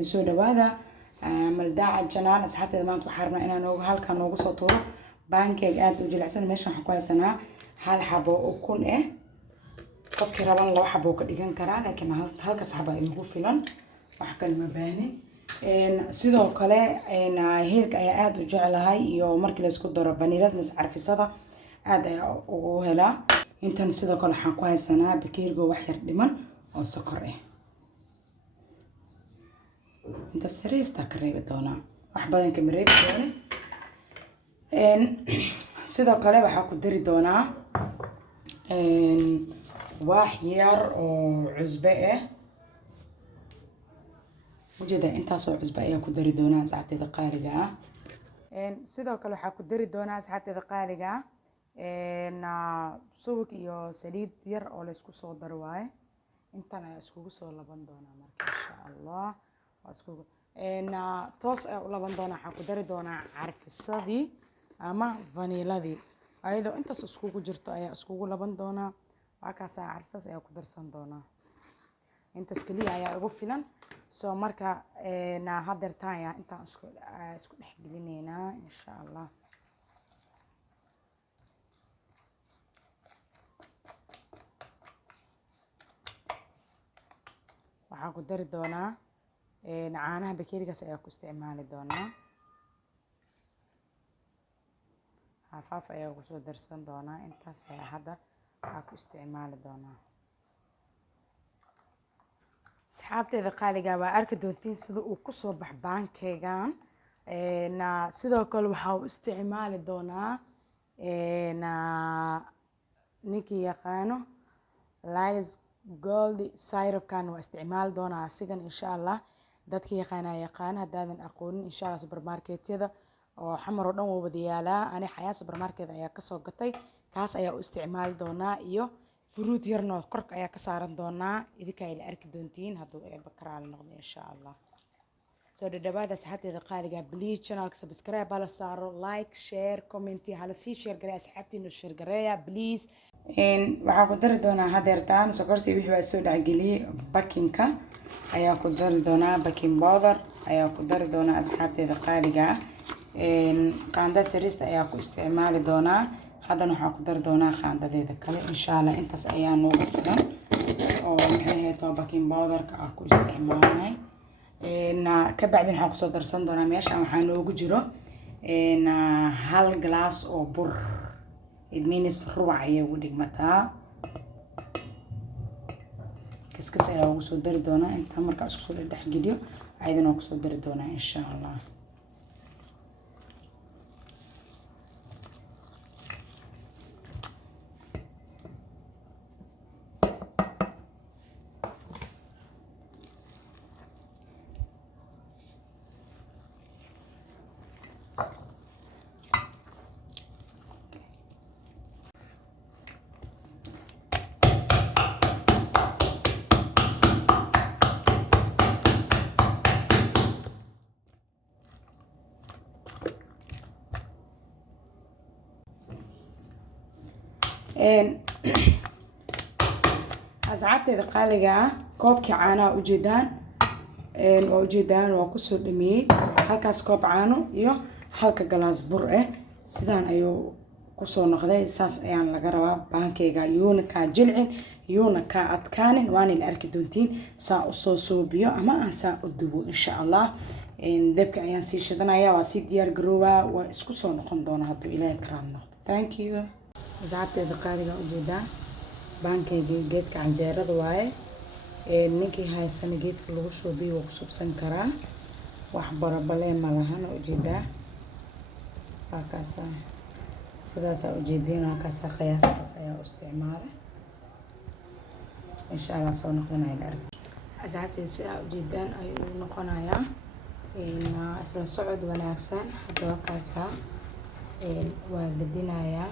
asxaabteeda soo dhawaada maldaaca janaan asxaabteeda maanta waxaan rabnaa inaan halkan noogu soo tuuro pancake aad u jilicsan meeshan waxaan ku haysanaa hal xabo ukun qofkii raban laba xabo ka dhigan karaa laakiin halkaas xabo igu filan wax kale ma baahin sidoo kale hilka ayaa aad u jeclahay iyo markii la isku daro vanilada mas carfisada aad ayaa ugu helaa intan sidoo kale waxaan ku haysanaa bakeeriga wax yar dhiman oo sokor inta sariista ka reebi doonaa wax badan ka reebi doona sidoo kale waxaa ku dari doonaa wax yar oo cusbe wajida intaasoo cusbe ayaa ku dari doonaa asxaabteeda qaaliga sidoo kale waxaa ku dari doonaa asxaabteeda qaaliga subag iyo saliid yar oo la isku soo daro waaye intan ayaa iskugu soo laban doonaa marka insha Allah toos ayaa u laban doonaa waxaa ku dari doonaa carfisadii ama vaniladii ayadoo intaas iskugu jirto ayaa iskugu laban doonaa waa kaasa carfisas ayaa ku darsan doonaa intaas kaliya ayaa ugu filan soo marka hadeertaan ayaa intaan isku dhex gelinaynaa insha Allah waxaan ku dari doonaa caanaha bakeerigaas ayaa ku isticmaali doonaa hafaaf ayaa ku soo darsan doonaa intaas ayaa hadda waxaa ku isticmaali doonaa asxaabteeda qaaliga waa arki doontiin sida uu ku soo bax pancake-gan sidoo kale waxaa u isticmaali doonaa ninkii yaqaano Lies gold syrup-kan waa isticmaali doonaa asigan insha Allah dadka yaqaan hadaadan aqoonin insha Allah supermarket-yada oo xamar oo dhan waa wada yaalaa ani xayaa supermarket ayaa ka soo gatay kaas ayaa u isticmaali doonaa iyo fruit yarna korka ayaa ka saaran doonaa idinka ay la arki doontiin hadduu bakaraal noqdo insha Allah soo dhawaada asxaabteeda qaaliga please channel subscribe hala saaro like share comment hala sii share gareeya asxaabtiina share gareeya please waxaa ku dari doonaa hadeertaan sokortii wixii waa soo dhacgeliyay bakinka ayaa ku dari doonaa baking powder ayaa ku dari doonaa asxaabteeda qaaliga qaanda sariista ayaa ku isticmaali doonaa haddana waxaa ku dari doonaa qaandadeeda kale insha Allah intaas ayaa noogu filan oo maxay ahayd baking powder-ka aan ku isticmaalnay ka bacdin waxaan kusoo darsan doonaa meeshaan waxaa noogu jiro hal glass oo bur it means rubac ayay ugu dhigmataa kaskas ayaa ugu soo dari doonaa intaa markaa isku soo dhex geliyo ayadana waa kusoo dari doonaa insha Allah asxaabteeda qaaliga koobkii caanaha ujeedaan waa kusoo dhameeyey halkaas koob caano iyo halka galaas bur sidaan ayuu kusoo noqday saas ayaan laga rabaa pancake-ga yuuna kaa jilcin yuuna kaa adkaanin waana la arki doontiin saa usoo soobiyo ama aan saa u dubo insha Allah dabka ayaan sii shidanaya waa sii diyaar garoobaa waa isku soo noqon doona hadduu ilaahay karaam noqdo thank you asxaabteeda qaaliga ujeedaan pancake geedka canjeerada waaye ninkii haysana geedka lagu shoobiyo waa ku subsan karaa wax barabaleen ma lahan ujeedaa halkaasa sidaasaa ujeediin halkaasa qiyaastaas ayaa u isticmaalay insha Allah soo noqonaya la arki asxaabteeda sidaa ujeedaan ayuu noqonayaa isla socod wanaagsan hadda halkaasa waa gadinayaa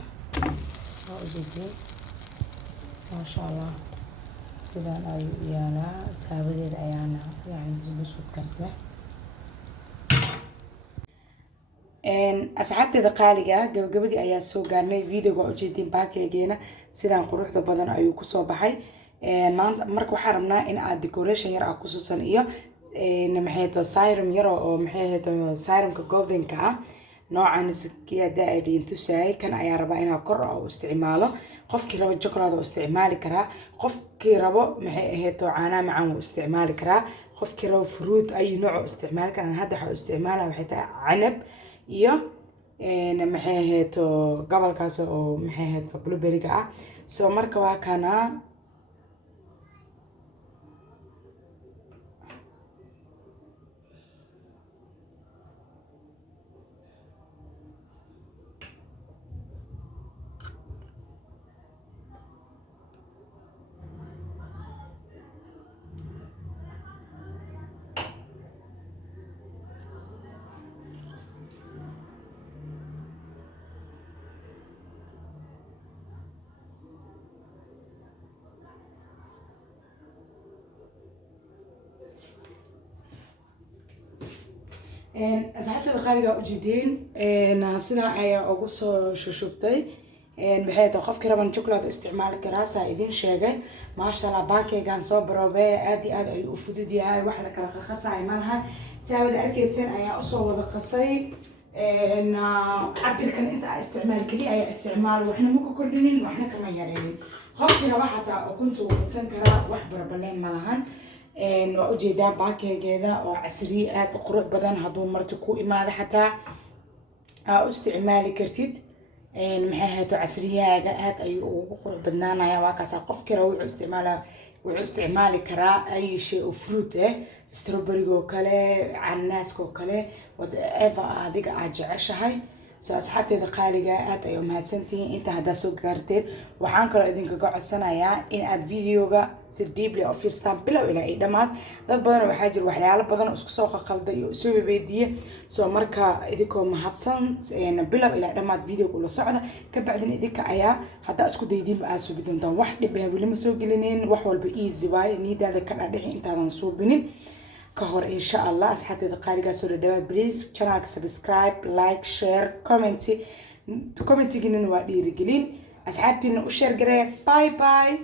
waa ujeediin maasha Allah sidaan ayuu yaalaa taabadeeda ayaana yani busudkaas leh asxaabteeda qaaliga gabagabadii ayaa soo gaarnay videoga waa ujeediin pancake-geena sidaan quruxda badan ayuu kusoo baxay maanta marka waxaan rabnaa in aad decoration yar ku subsan iyo maxay to serum yar oo maxay to serumka goldenka ah noocan iskiya daa'idin tusay kan ayaa rabaa inaa kor u isticmaalo qofkii rabo chocolate oo isticmaali karaa qofkii rabo maxay ahayd caana macaan uu isticmaali karaa qofkii rabo fruit ay nooc isticmaali karaa hadda waxa isticmaalaa waxay tahay canab iyo maxay ahayd gobolkaas oo maxay ahayd blueberry-ga ah soo marka waa kana أصحابتي الخارجة أجدين نصيحة أي أقصى شوشبتي بحيث أخاف كرمان شوكولاتة استعمال كراسة إذن شيء ما شاء الله باكي كان صبر وباء أدي أي أفودي دي هاي واحدة كلا خاصة عملها سبب ذلك السنة أي أصلا وبقصي إن عبر كان أنت استعمال كلي أي استعمال وإحنا مو كلنا وإحنا كمان يارين خاف كلا واحدة وكنت وبتسن كلا وحبر بلين ملهن waa ujeedaa baakeegeeda oo casri aad u qurux badan hadduu marti ku imaado xataa aa u isticmaali kartid maxay ahayd casriyaaga aad ayuu ugu qurux badnaanayaa waa kaas qof kale wuxuu isticmaali karaa ay shay oo fruit strawberry oo kale cananaaska oo kale whatever adiga aad jeceshahay soo asxaabteeda qaaliga aad ay u mahadsantihiin inta hadda soo gaarteen waxaan kaloo idinkaga codsanayaa in aad videoga si deeply u fiirstaan bilow ilaa ay dhamaad dad badan waxaa jira waxyaalo badan isku soo qalday iyo soo weydiiye soo marka idinkoo mahadsan bilow ilaa dhamaad videoga la socda ka bacdina idinka ayaa hadda isku daydin aad soo bidintaan wax dhib ah weli ma soo gelineen wax walba easy way nidaada ka dhadhixi intaadan soo binin كهور إن شاء الله أصحابي القارئة سورة دوات بليز channel سبسكرايب لايك شير كومنتي جنن وادي رجلين أصحابتي إنه أشير قريب باي باي